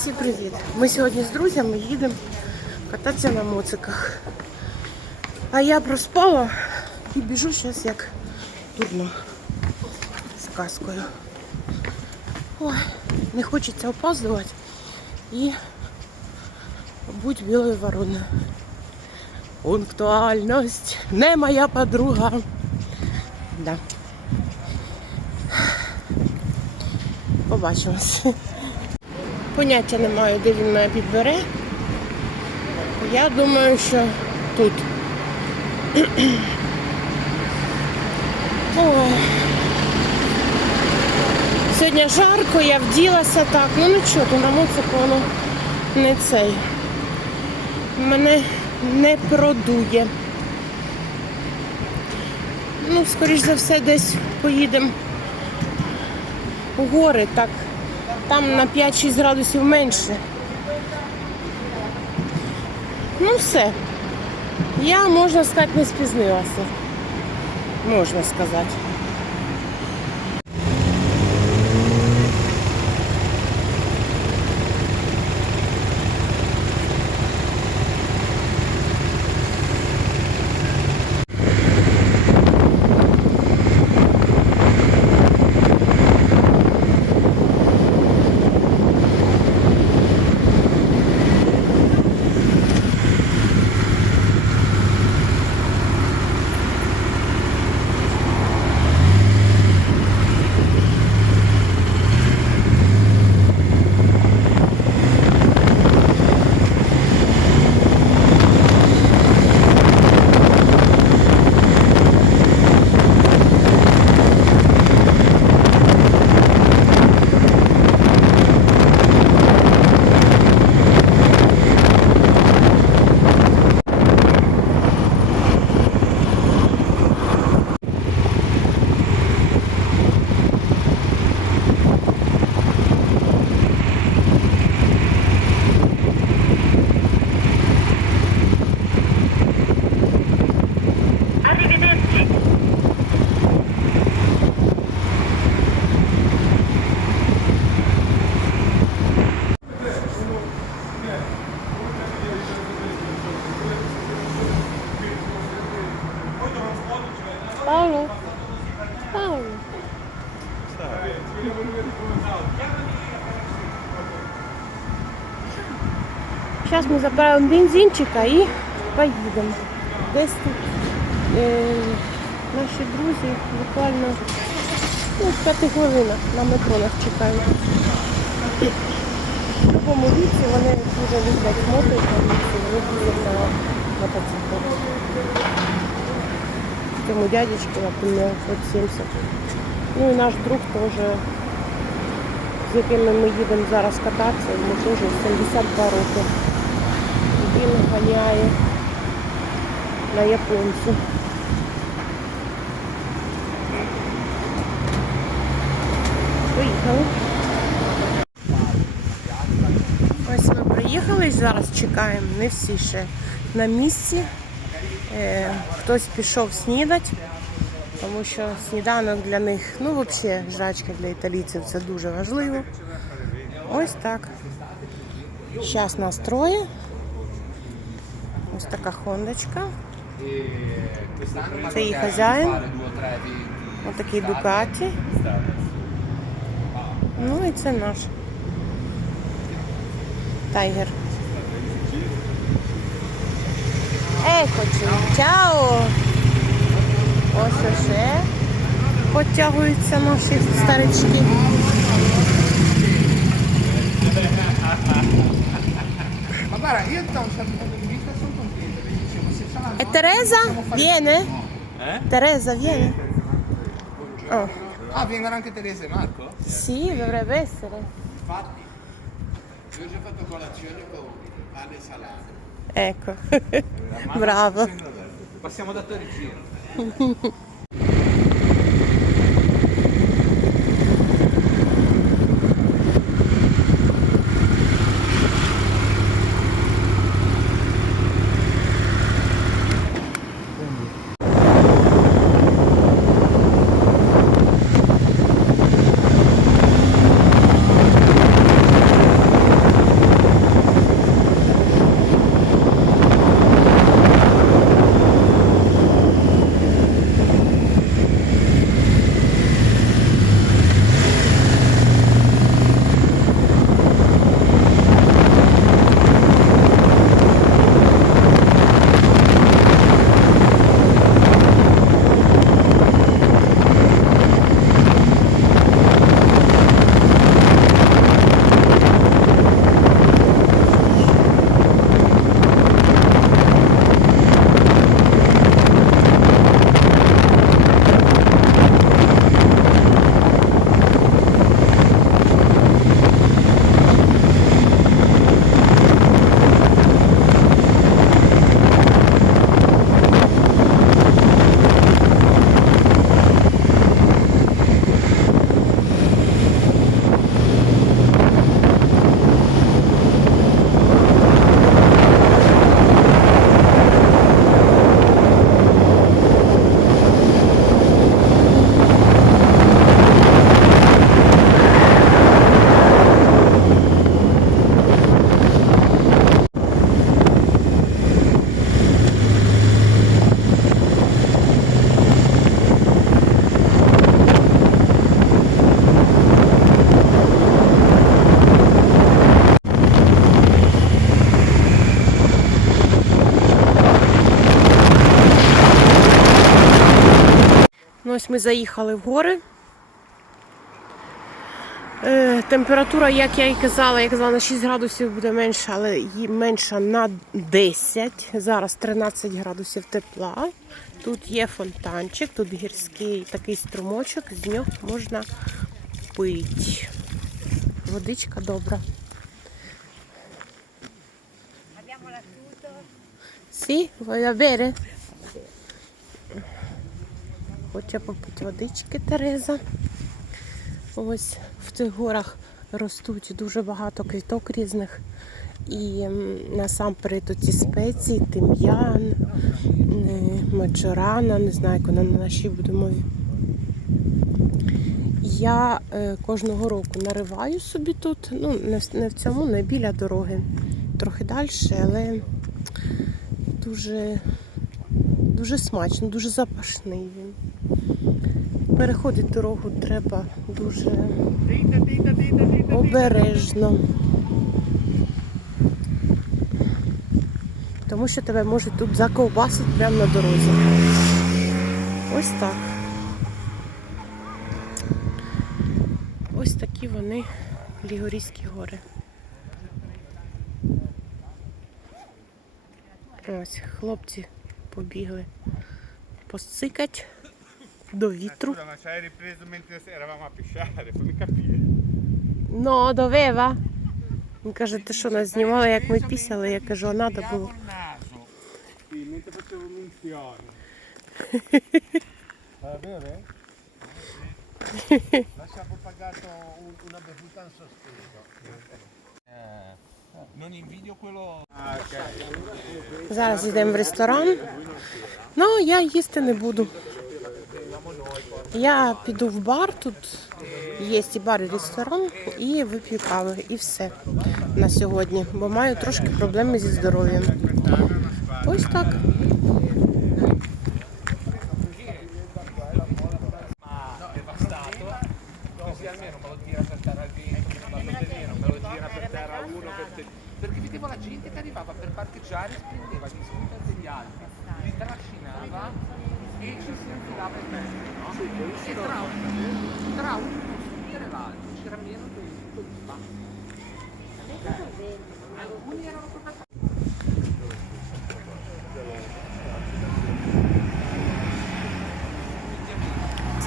Всім привіт! Ми сьогодні з друзями їдемо кататися на моциках. А я проспала і біжу зараз як дурно з каскою. Ой, не хочеться опаздувати і будь білою вороною. Пунктуальність не моя подруга. Да. Побачимось. Поняття не маю, де він мене підбере. Я думаю, що тут. Ой. Сьогодні жарко, я вділася так. Ну нічого, то на моцику воно не цей. Мене не продує. Ну, скоріш за все, десь поїдемо у гори, так. Там на 5-6 градусів менше. Ну все. Я, можна сказати, не спізнилася. Можна сказати. Пауло. Пауло. Зараз ми заправимо бензинчика і поїдемо. Десь тут е, наші друзі буквально ну, в п'яти хвилинах на метро нас чекають. В будь-якому віці вони дуже люблять мотики, вони їздять на мотоциклах. Цьому дядечку, наприклад, от 70. Ну і наш друг теж, з яким ми їдемо зараз кататися, йому теж 72 роки. Він ганяє на японцю. Поїхали. Ось ми приїхали зараз чекаємо. Не всі ще на місці. Е, хтось пішов снідати, тому що сніданок для них, ну взагалі жрачка для італійців це дуже важливо. Ось так. Зараз настроє. Ось така хондочка. Це її хазяїн. Ось такий Дукаті. Ну і це наш тайгер. Vista sono contento, perché dicevo, se sarà E Teresa? Viene? Teresa, viene? Oh, Ah, vengono anche Teresa e Marco? sì, dovrebbe essere. Infatti, io ho già fatto colazione con pane e salame. Ecco, bravo. Passiamo da Torino. Ось ми заїхали в гори. Е, температура, як я і казала, я казала, на 6 градусів буде менша, але її менша на 10. Зараз 13 градусів тепла. Тут є фонтанчик, тут гірський такий струмочок, з нього можна пити. Водичка добра. Sì, vuoi bere? Хоче попити водички Тереза. Ось в цих горах ростуть дуже багато квіток різних. І насамперед ці спеції, тим'ян, е, маджорана, не знаю, як вона на нашій буде мові. Я е, кожного року нариваю собі тут, ну не в цьому, не біля дороги, трохи далі, але дуже, дуже смачно, дуже запашний він. Переходити дорогу треба дуже обережно. Тому що тебе можуть тут заковбасити прямо на дорозі. Ось так. Ось такі вони Лігорійські гори. Ось хлопці побігли посцикать до вітру. Scusa, ma ci hai ripreso mentre eravamo a pesciare, fammi capire. Ну, довева. Він каже, ти що нас знімали, як ми пісяли? Я кажу, а треба було. Col naso. Sì, mentre facevo un'unzione. Va bene? Lasciamo pagato un- una bevuta in sospeso. Зараз йдемо в ресторан. Ну, я їсти не буду. Я піду в бар, тут є і бар, і ресторан, і вип'ю кави, і все на сьогодні, бо маю трошки проблеми зі здоров'ям. Ось так.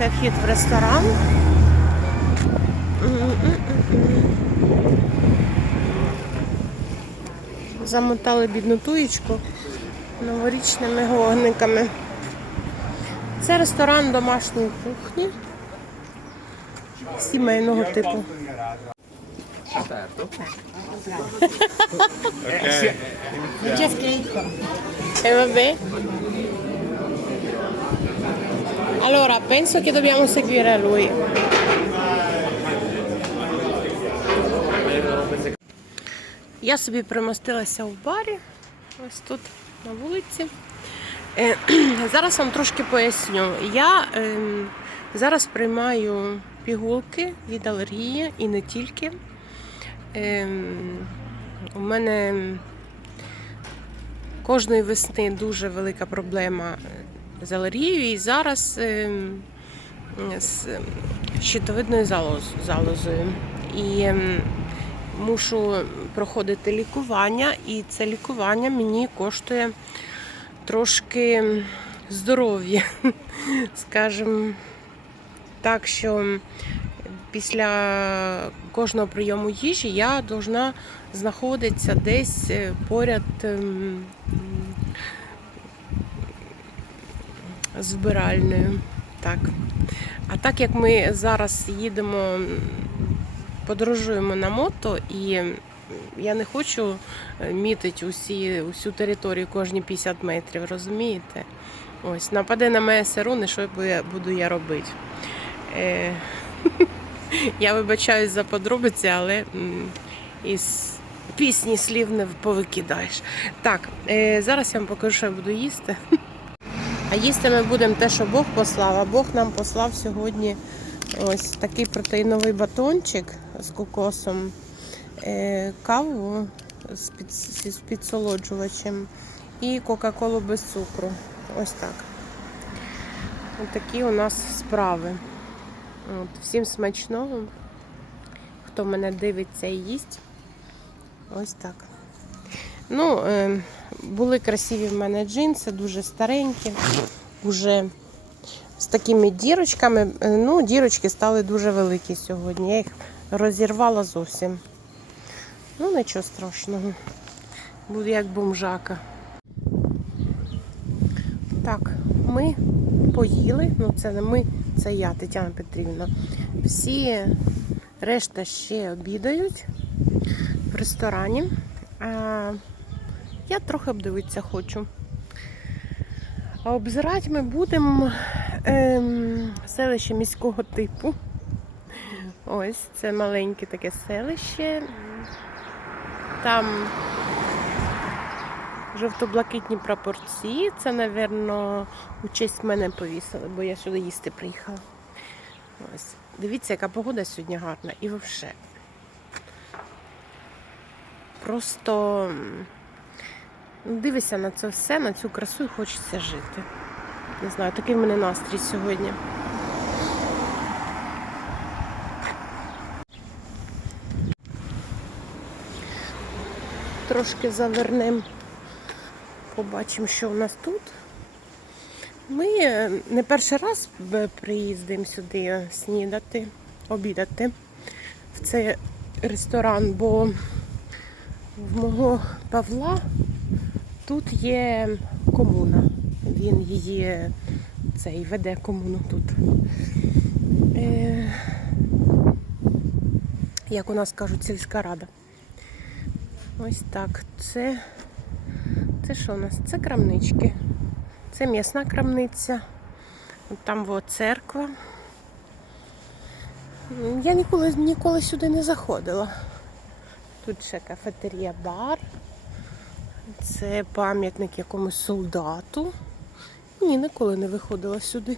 Це вхід в ресторан. Замотали бідну туєчку новорічними вогниками. Це ресторан домашньої кухні сімейного типу. Vabbè. Allora, penso che dobbiamo seguire lui. Я собі примостилася в барі, ось тут на вулиці. Е, Зараз вам трошки поясню. Я ем, зараз приймаю пігулки від алергії і не тільки. Ем, у мене кожної весни дуже велика проблема з алергією, і зараз ем, з щитовидною залоз- залозою. І ем, мушу проходити лікування, і це лікування мені коштує трошки здоров'я, скажімо так, що після кожного прийому їжі я повинна знаходитися десь е, поряд ем, з вбиральною. Так. А так як ми зараз їдемо, подорожуємо на мото, і я не хочу е, мітити усі, усю територію кожні 50 метрів, розумієте? Ось, нападе на мене сирони, що буду я робити? Е, я вибачаюсь за подробиці, але із пісні слів не повикидаєш. Так, е, зараз я вам покажу, що я буду їсти. А їсти ми будемо те, що Бог послав. А Бог нам послав сьогодні ось такий протеїновий батончик з кокосом, е, каву з, під, з підсолоджувачем і Кока-Колу без цукру. Ось так. Ось такі у нас справи. От, всім смачного. Хто мене дивиться і їсть. Ось так. Ну, е, були красиві в мене джинси, дуже старенькі, уже з такими дірочками. Е, Ну, дірочки стали дуже великі сьогодні. Я їх розірвала зовсім. Ну, нічого страшного. Буду як бомжака. Так, ми поїли. Ну, це не ми, це я, Тетяна Петрівна. Всі решта ще обідають в ресторані. Я трохи обдивитися хочу. А обзирати ми будемо ем, селище міського типу. Ось це маленьке таке селище. Там жовто-блакитні прапорці. Це, напевно, у честь мене повісили, бо я сюди їсти приїхала. Ось. Дивіться, яка погода сьогодні гарна. І взагалі. Просто дивишся на це все, на цю красу і хочеться жити. Не знаю, такий в мене настрій сьогодні. Трошки завернемо, побачимо, що у нас тут. Ми е, не перший раз приїздимо сюди снідати, обідати в цей ресторан, бо в мого Павла тут є комуна. Він її цей веде комуну тут. Е, як у нас кажуть, сільська рада. Ось так. Це, це що у нас? Це крамнички. Це м'ясна крамниця. Там во церква. Я ніколи, ніколи сюди не заходила. Тут ще кафетерія бар. Це пам'ятник якомусь солдату. Ні, ніколи не виходила сюди.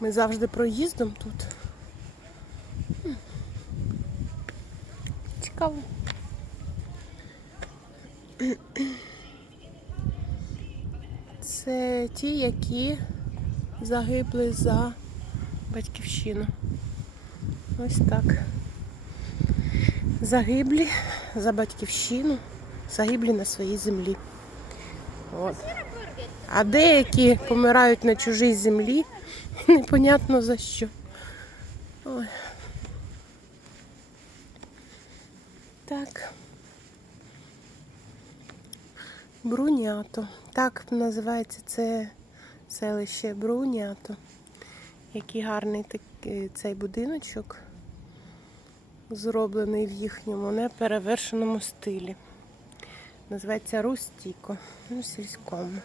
Ми завжди проїздом тут. Цікаво. Це ті, які загибли за батьківщину. Ось так. Загиблі за батьківщину, загиблі на своїй землі. От. А деякі помирають на чужій землі, непонятно за що. Ой. Так. Брунято. Так називається це селище Брунято. Який гарний такий цей будиночок, зроблений в їхньому неперевершеному стилі. Називається Рустіко, ну, сільському.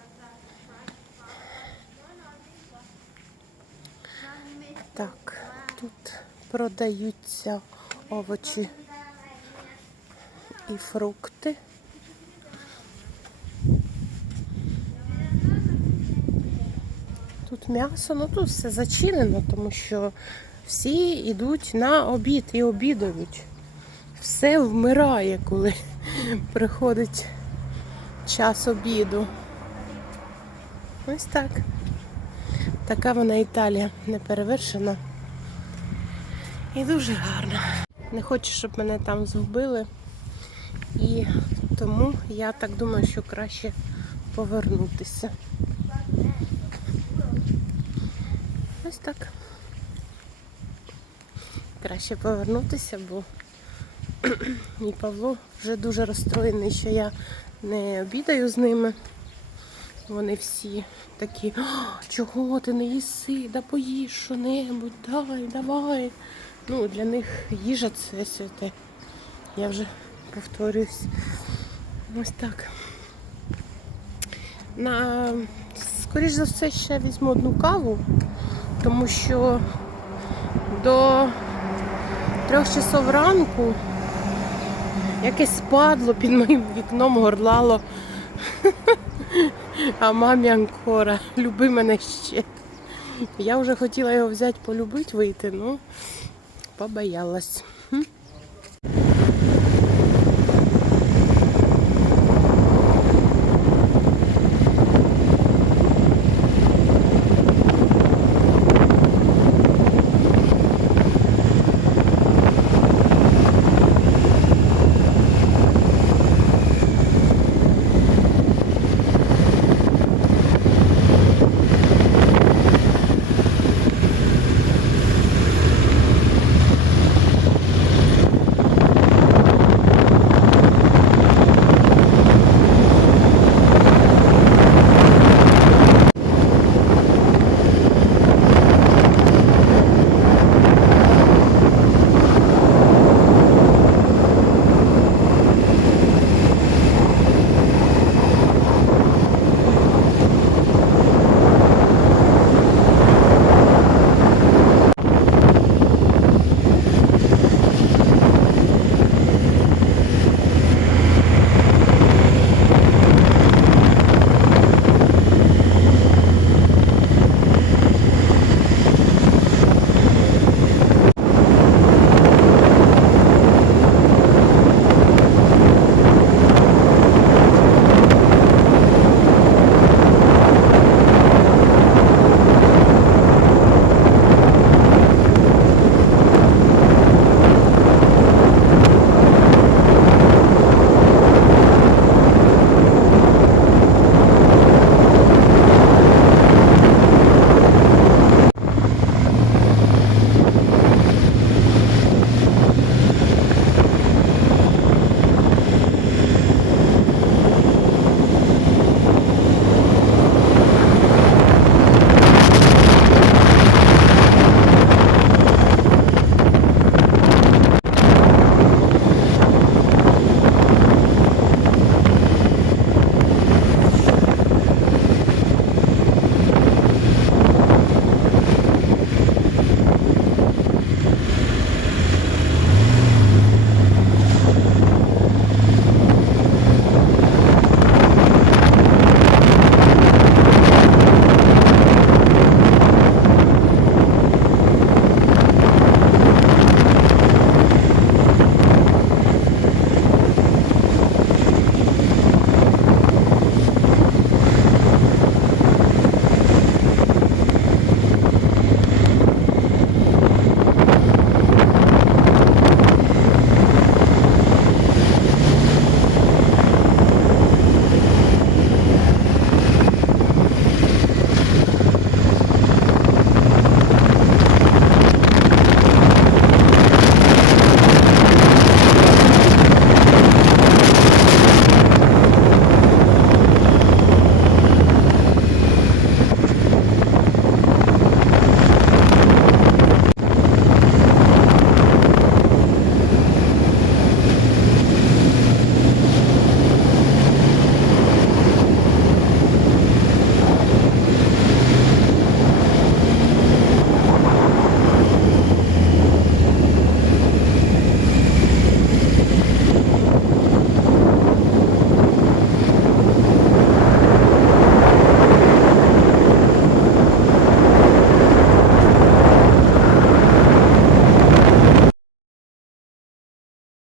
Так, тут продаються овочі і фрукти. Тут м'ясо, ну тут все зачинено, тому що всі йдуть на обід і обідають. Все вмирає, коли приходить час обіду. Ось так. Така вона Італія неперевершена. І дуже гарна. Не хочу, щоб мене там згубили. І тому я так думаю, що краще повернутися. Ось так. Краще повернутися, бо мій Павло вже дуже розстроєний, що я не обідаю з ними. Вони всі такі, чого ти не їси, да поїж що-небудь, дай, давай. Ну, для них їжа це святе. Я вже повторююсь. Ось так. На... Скоріш за все, ще візьму одну каву, тому що до трьох часов ранку якесь спадло під моїм вікном горлало. А мамі Анкора, люби мене ще. Я вже хотіла його взяти, полюбити, вийти, ну побоялась.